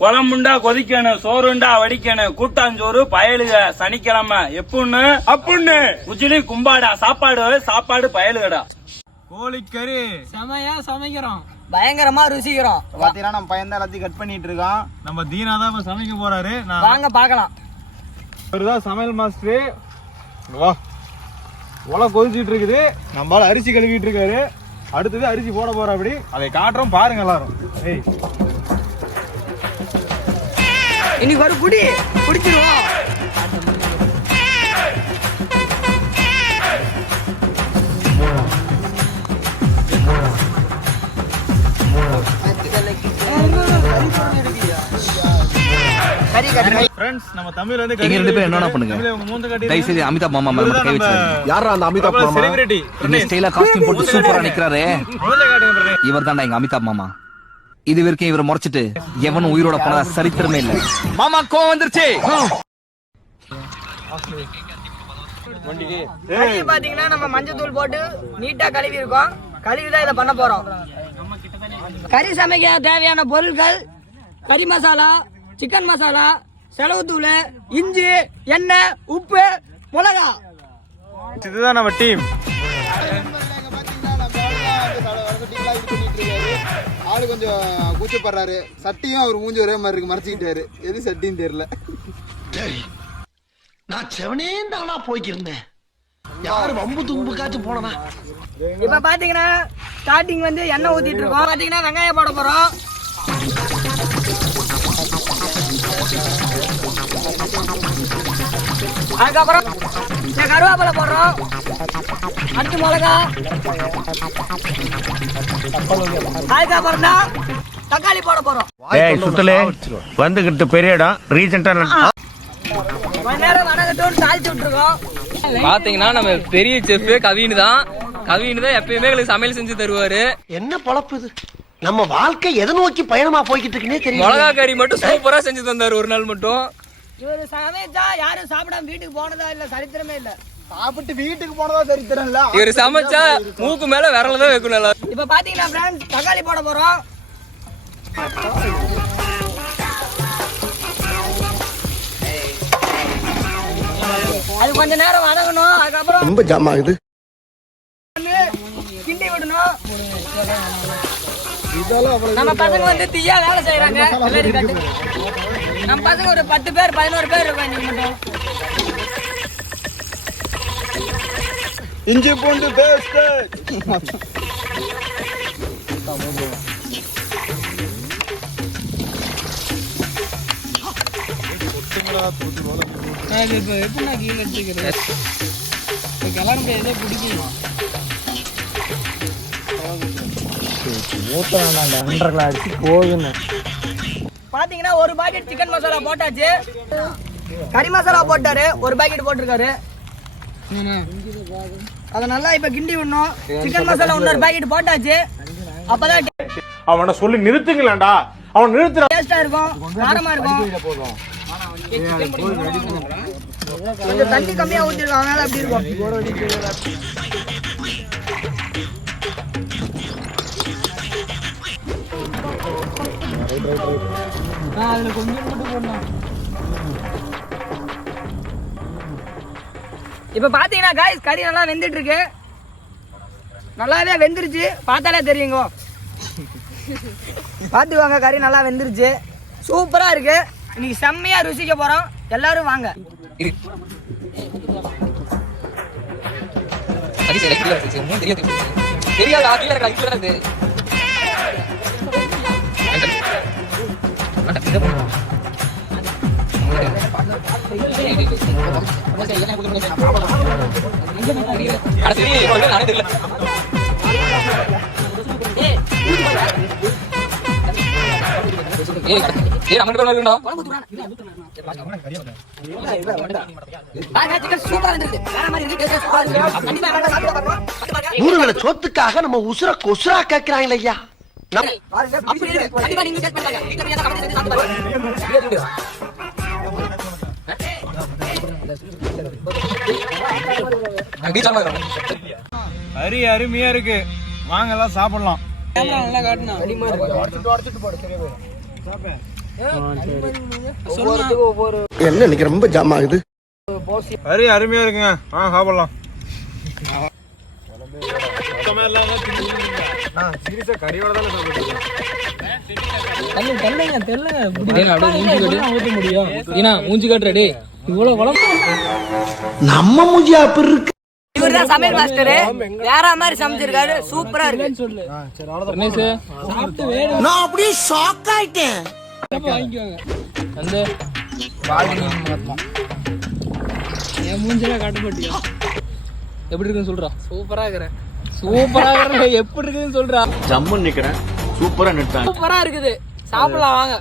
குழம்புண்டா கொதிக்கணும், சோறுண்டா வடிக்கணும், கூட்டாஞ்சோறு பயலுக சனிக்கிழமை எப்புன்னு அப்புன்னு உஜிலி கும்பாடா சாப்பாடு பயலுகடா. கோழிக்கறி செமையா சமைக்கிறோம், பயங்கரமா ருசிக்கிறோம். பாத்தீங்கன்னா நம்ம பையன் தான் எல்லாத்தையும் கட் பண்ணிட்டு இருக்கான். நம்ம தீனா தான் இப்ப சமைக்க போறாரு. வாங்க பாக்கலாம். இவருதான் சமையல் மாஸ்டர். வா, ஒலை கொதிச்சிட்டு இருக்குது. நம்மளால அரிசி கழுவிட்டு இருக்காரு. அடுத்தது அரிசி போட போற. அப்படி அதை காட்டுறோம் பாருங்க எல்லாரும். ஏய், இன்னைக்கு ஒரு குடி குடிச்சிருவோம். நம்ம தமிழ்ல வந்து நீங்க ரெண்டு பேரும் என்ன பண்ணுங்க, தயவு செய்து அமிதாப் மாமா மேல மட்டும் கை வச்சிருங்க. யாரா அந்த அமிதாப் மாமா? செலிபிரிட்டி இந்த ஸ்டைலா காஸ்டியூம் போட்டு சூப்பரா நிக்கறாரே, இவர்தான்டா எங்க அமிதாப் மாமா. இது வரைக்கும் இவரை முறைச்சிட்டு எவனும் உயிரோட போனதா சரித்திரமே இல்ல. மாமா கோவம் வந்துருச்சு. பாத்தீங்கன்னா நம்ம மஞ்சள் தூள் போட்டு நீட்டா கழுவி இருக்கோம். கழுவிதான் இதை பண்ண போறோம். கறி சமைக்க தேவையான பொருட்கள்: கறி மசாலா, சிக்கன் மசாலா, செலவு தூள், இஞ்சி, எண்ணெய், உப்பு, மிளகா. இதுதான் நம்ம டீம். ஆளு கொஞ்சம் கூச்சப்படுறாரு. சட்டியும் அவர் மூஞ்சி ஒரே மாதிரி இருக்கு, மறைச்சிக்கிட்டாரு. எது சட்டின்னு தெரியல. நான் செவனே தானா போய்க்கிருந்தேன். யாரு வம்பு தும்புக்காச்சும் போனா. இப்ப பாத்தீங்கன்னா ஸ்டார்டிங் வந்து எண்ணெய் ஊத்திட்டு இருக்கோம். பாத்தீங்கன்னா வெங்காயம் போட போறோம். அதுக்கப்புறம் கருவேப்பிலை போடுறோம். அடுத்து மிளகா. அதுக்கப்புறம் தான் தக்காளி போட போறோம். சுத்தலே வந்துகிட்டு பெரிய இடம் ரீசெண்டா கொஞ்ச நேரம் வணக்கட்டும் தாளிச்சு விட்டுருக்கோம். பாத்தீங்கன்னா நம்ம பெரிய செஃப் கவின் தான் எப்பயுமே எங்களுக்கு சமையல் செஞ்சு தருவாரு. என்ன பொழப்பு இது? நம்ம வாழ்க்கை எதை நோக்கி பயணமா போய்கிட்டு இருக்குன்னே தெரியும். மிளகா கறி மட்டும் சூப்பரா செஞ்சு தந்தாரு ஒரு நாள் மட்டும். இவரு சமைச்சா யாரும் சாப்பிடாம வீட்டுக்கு போனதா இல்ல, சரித்திரமே இல்ல. சாப்பிட்டு வீட்டுக்கு போனதா சரித்திரம் இல்ல. இவரு சமைச்சா மூக்கு மேல விரலதான் வைக்கணும். இப்ப பாத்தீங்கன்னா ஃப்ரெண்ட்ஸ் தக்காளி போட போறோம். அது கொஞ்ச நேரம் வதங்கணும். அதுக்கப்புறம் ரொம்ப ஜாம் ஆகுது, கிண்டி விடணும். நம்ம பசங்க வந்து தீயா வேலை செய்யறாங்க. நம்ம பசங்க ஒரு 10 பேர் 11 பேர் இருக்காங்க. மட்டும் இஞ்சி பூண்டு பேஸ்ட். எப்படின்னா கீழே எடுத்துக்கிறேன் கிளம்ப ஏதோ பிடிக்கும். பாத்தீங்கன்னா ஒரு பாக்கெட் சிக்கன் மசாலா போட்டாச்சு. கறி மசாலா போட்டாரு, ஒரு பாக்கெட் போட்டிருக்காரு. அத நல்லா இப்ப கிண்டி விடணும். சிக்கன் மசாலா இன்னொரு பாக்கெட் போட்டாச்சு. அப்பதான் அவனை சொல்லி நிறுத்துங்களேன்டா. அவன் நிறுத்துற டேஸ்டா இருக்கும், காரமா இருக்கும். கொஞ்சம் தண்ணி கம்மியா ஊத்திருக்கோம், அதனால அப்படி இருக்கும். அதுல கொஞ்சம் மட்டும் போடணும். இப்ப பாத்தீங்கன்னா காய்ஸ் கறி நல்லா வெந்துட்டு இருக்கு. நல்லாவே வெந்துருச்சு, பார்த்தாலே தெரியுங்க. பாத்துக்கோங்க, கறி நல்லா வெந்துருச்சு, சூப்பரா இருக்கு. இன்னைக்கு செம்மையா ருசிக்க போறோம். எல்லாரும் வாங்க. சொத்துக்காக நம்ம உசுர கொசுரா கேட்கிறாங்க ஐயா. அரி அருமையா இருக்கு, வாங்க எல்லாம் சாப்பிடலாம். நல்லா காட்டணும். என்ன இன்னைக்கு ரொம்ப ஜாம் ஆகுது. கறி அருமையா இருக்குங்க. சாப்பிடலாம். சீரியஸா கறியோட தானே சாப்பிட்டு மூஞ்சி காட்டுறே இவ்வளவு குழம்பு. நம்ம மூஞ்சியா அப்படி இருக்கு. இவர்தான் சமையல் மாஸ்டர். வேற மாதிரி சமைச்சிருக்காரு. சூப்பரா இருக்கு. நான் அப்படியே ஷாக் ஆயிட்டேன். என் மூஞ்செல்லாம் காட்ட மாட்டியா? எப்படி இருக்குன்னு சொல்றா. சூப்பரா இருக்கிறேன். சூப்பரா இருக்கிறேன். எப்படி இருக்குன்னு சொல்றா. ஜம்முன்னு நிக்கிறேன். சூப்பரா நிறுத்தாங்க. சூப்பரா இருக்குது. சாப்பிடலாம் வாங்க.